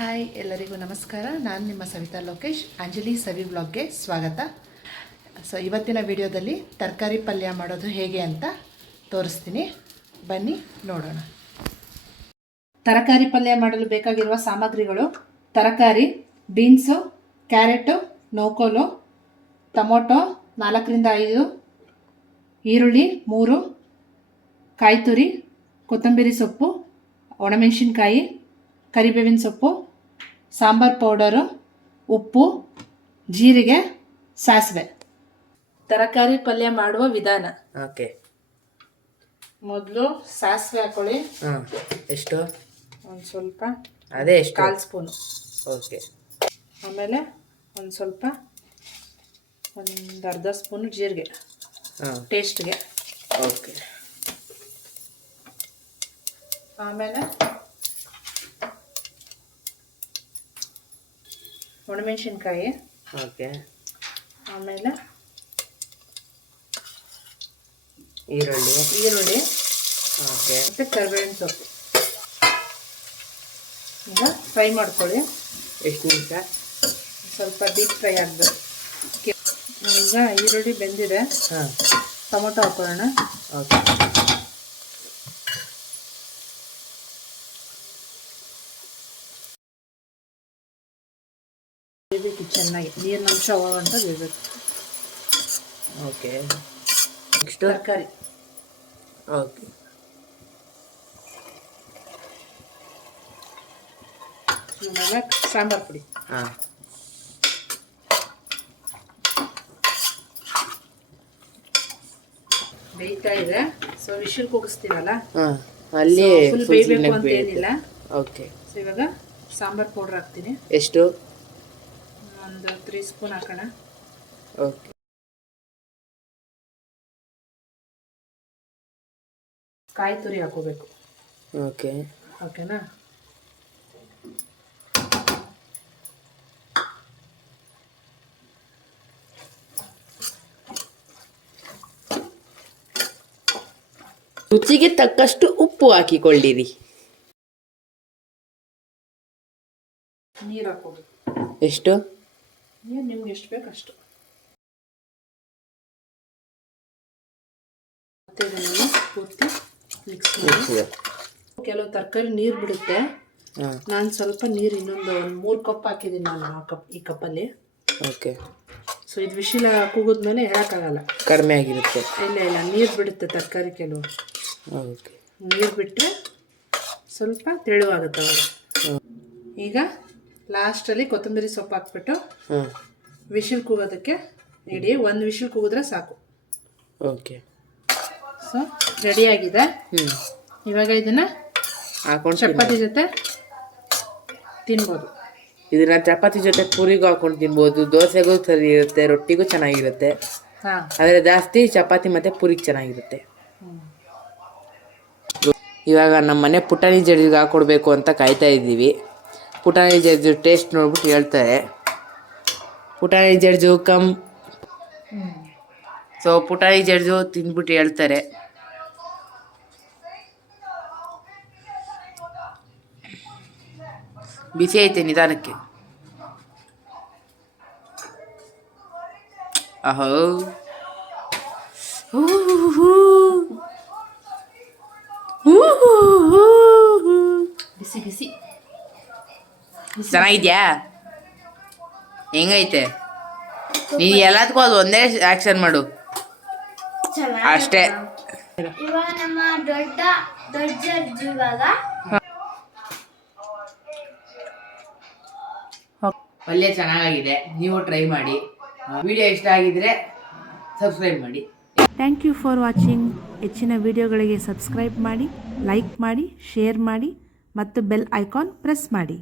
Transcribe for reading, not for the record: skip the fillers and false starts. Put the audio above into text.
Hi ಎಲ್ಲರಿಗೂ ನಮಸ್ಕಾರ. ನಾನು ನಿಮ್ಮ ಸವಿತಾ ಲೋಕೇಶ್. ಅಂಜಲಿ ಸವಿ ಬ್ಲಾಗ್ಗೆ ಸ್ವಾಗತ. ಇವತ್ತಿನ ವಿಡಿಯೋದಲ್ಲಿ ತರಕಾರಿ ಪಲ್ಯ ಮಾಡೋದು ಹೇಗೆ ಅಂತ ತೋರಿಸ್ತೀನಿ, ಬನ್ನಿ ನೋಡೋಣ. ತರಕಾರಿ ಪಲ್ಯ ಮಾಡಲು ಬೇಕಾಗಿರುವ ಸಾಮಗ್ರಿಗಳು: ತರಕಾರಿ ಬೀನ್ಸು, ಕ್ಯಾರೆಟು, ನೋಕೋಲು, ಟೊಮೊಟೊ 4ರಿಂದ 5, ಈರುಳ್ಳಿ 3, ಕಾಯಿ ತುರಿ, ಕೊತ್ತಂಬರಿ ಸೊಪ್ಪು, ಒಣಮೆಣಸಿನ್ಕಾಯಿ, ಕರಿಬೇವಿನ ಸೊಪ್ಪು, ಸಾಂಬಾರ್ ಪೌಡರು, ಉಪ್ಪು, ಜೀರಿಗೆ, ಸಾಸಿವೆ. ತರಕಾರಿ ಪಲ್ಯ ಮಾಡುವ ವಿಧಾನ. ಓಕೆ, ಮೊದಲು ಸಾಸಿವೆ ಹಾಕೊಳ್ಳಿ. ಎಷ್ಟು? ಒಂದು ಸ್ವಲ್ಪ, ಅದೇ ಎಷ್ಟು? 1/4 ಸ್ಪೂನು. ಓಕೆ. ಆಮೇಲೆ ಒಂದು ಸ್ವಲ್ಪ, ಒಂದು ಅರ್ಧ ಸ್ಪೂನು ಜೀರಿಗೆ ಟೇಸ್ಟ್ಗೆ. ಓಕೆ. ಆಮೇಲೆ ಒಣಮೆಣಸಿನ್ಕಾಯಿ. ಓಕೆ. ಆಮೇಲೆ ಈರುಳ್ಳಿ. ಓಕೆ. ಮತ್ತು ಕರಿಬೇವಿನ ಸೊಪ್ಪು. ಈಗ ಫ್ರೈ ಮಾಡ್ಕೊಳ್ಳಿ. ಎಷ್ಟು ನಿಮಿಷ? ಸ್ವಲ್ಪ ಡೀಪ್ ಫ್ರೈ ಆಗಬೇಕು. ಈಗ ಈರುಳ್ಳಿ ಬೆಂದಿದೆ, ಟೊಮೊಟೊ ಹಾಕೊಳ್ಳೋಣ. ಓಕೆ. ಬೇಯಬೇಕು ಚೆನ್ನಾಗಿ, ನೀರಿನ ಅಂಶ ಹೋಗೋಂತ ಬೇಯಬೇಕು. ಓಕೆ. ನೆಕ್ಸ್ಟ್ ತರಕಾರಿ. ಓಕೆ. ಆಮೇಲೆ ಸಾಂಬಾರು ಪುಡಿ. ಬೇಯ್ತಾ ಇದೆ. ಸೊ ವಿಶಲ್ ಕೂಗಿಸ್ತೀವಲ್ಲ, ಅಲ್ಲಿ ಫುಲ್ ಬೇಯಬೇಕು ಅಂತ ಏನಿಲ್ಲ. ಓಕೆ. ಸೊ ಇವಾಗ ಸಾಂಬಾರ್ ಪೌಡರ್ ಹಾಕ್ತೀನಿ. ಎಷ್ಟು? ಒಂದು 3 ಸ್ಪೂನ್ ಹಾಕೋಣ. ಓಕೆ. ಕಾಯಿ ತುರಿ ಹಾಕೋಬೇಕು. ಓಕೆ. ಓಕೆನಾ? ರುಚಿಗೆ ತಕ್ಕಷ್ಟು ಉಪ್ಪು ಹಾಕಿಕೊಳ್ಳಿರಿ. ನೀರು ಹಾಕೋಬೇಕು. ಎಷ್ಟು? ನೀರು ನಿಮ್ಗೆ ಎಷ್ಟು ಬೇಕು ಅಷ್ಟು. ಮತ್ತೆ ಇದನ್ನು ಪೂರ್ತಿ ಮಿಕ್ಸ್ ಮಾಡಿ. ಕೆಲವು ತರಕಾರಿ ನೀರು ಬಿಡುತ್ತೆ. ನಾನು ಸ್ವಲ್ಪ ನೀರು ಇನ್ನೊಂದು 3 ಕಪ್ ಹಾಕಿದ್ದೀನಿ ನಾನು ಈ ಕಪ್ಪಲ್ಲಿ. ಓಕೆ. ಸೊ ಇದು ವಿಶಿಲ ಕೂಗಿದ್ಮೇಲೆ ಹೇಳೋಕ್ಕಾಗಲ್ಲ, ಕಡಿಮೆ ಆಗಿರುತ್ತೆ. ಇಲ್ಲ ನೀರು ಬಿಡುತ್ತೆ ತರಕಾರಿ ಕೆಲವು. ಓಕೆ. ನೀರು ಬಿಟ್ಟರೆ ಸ್ವಲ್ಪ ತೆಳುವಾಗುತ್ತೆ ಅವಾಗ. ಈಗ ಲಾಸ್ಟಲ್ಲಿ ಕೊತ್ತಂಬರಿ ಸೊಪ್ಪು ಹಾಕ್ಬಿಟ್ಟು ವಿಶಿಲ್ ಕೂಗೋದಕ್ಕೆ ಇಡಿ. 1 ವಿಶಿಲ್ ಕೂಗಿದ್ರೆ ಸಾಕು. ಓಕೆ. ಸೊ ರೆಡಿಯಾಗಿದೆ. ಇವಾಗ ಇದನ್ನು ಹಾಕೊಂಡು ಚಪಾತಿ ಜೊತೆ ತಿನ್ಬೋದು. ಇದನ್ನ ಚಪಾತಿ ಜೊತೆ ಪೂರಿಗೂ ಹಾಕೊಂಡು ತಿನ್ಬೋದು, ದೋಸೆಗೂ ಸರಿ ಇರುತ್ತೆ, ರೊಟ್ಟಿಗೂ ಚೆನ್ನಾಗಿರುತ್ತೆ. ಆದರೆ ಜಾಸ್ತಿ ಚಪಾತಿ ಮತ್ತು ಪೂರಿಗೆ ಚೆನ್ನಾಗಿರುತ್ತೆ. ಇವಾಗ ನಮ್ಮ ಮನೆ ಪುಟಾಣಿ ಜಡ್ಜಿಗೆ ಹಾಕ್ಕೊಡ್ಬೇಕು ಅಂತ ಕಾಯ್ತಾ ಇದ್ದೀವಿ. ಪುಟಾಣಿ ಜಡ್ಜು ಟೇಸ್ಟ್ ನೋಡ್ಬಿಟ್ಟು ಹೇಳ್ತಾರೆ. ಪುಟಾಣಿ ಜಡ್ಜು ಸೊ ಪುಟಾಣಿ ಜಡ್ಜು ತಿಂದ್ಬಿಟ್ಟು ಹೇಳ್ತಾರೆ. ಬಿಸಿ ಐತೆ ನಿಧಾನಕ್ಕೆ. ಅಹೋ, ಬಿಸಿ ಬಿಸಿ ಚೆನ್ನಾಗಿದ್ಯಾ? ಹೆಂಗೈತೆ? ನೀನು ಎಲ್ಲದಕ್ಕೂ ಅದು ಒಂದೇ ಆಕ್ಷನ್ ಮಾಡು ಅಷ್ಟೇ. ಇವಾಗ ನಮ್ಮ ದೊಡ್ಡ ಇವಾಗ ಪಲ್ಯ ಚೆನ್ನಾಗಿದೆ, ನೀವು ಟ್ರೈ ಮಾಡಿ. ವಿಡಿಯೋ ಇಷ್ಟ ಆಗಿದ್ರೆ ಸಬ್ಸ್ಕ್ರೈಬ್ ಮಾಡಿ. Thank you for watching. ಹೆಚ್ಚಿನ ವಿಡಿಯೋಗಳಿಗೆ ಸಬ್ಸ್ಕ್ರೈಬ್ ಮಾಡಿ, ಲೈಕ್ ಮಾಡಿ, ಶೇರ್ ಮಾಡಿ ಮತ್ತು ಬೆಲ್ ಐಕಾನ್ ಪ್ರೆಸ್ ಮಾಡಿ.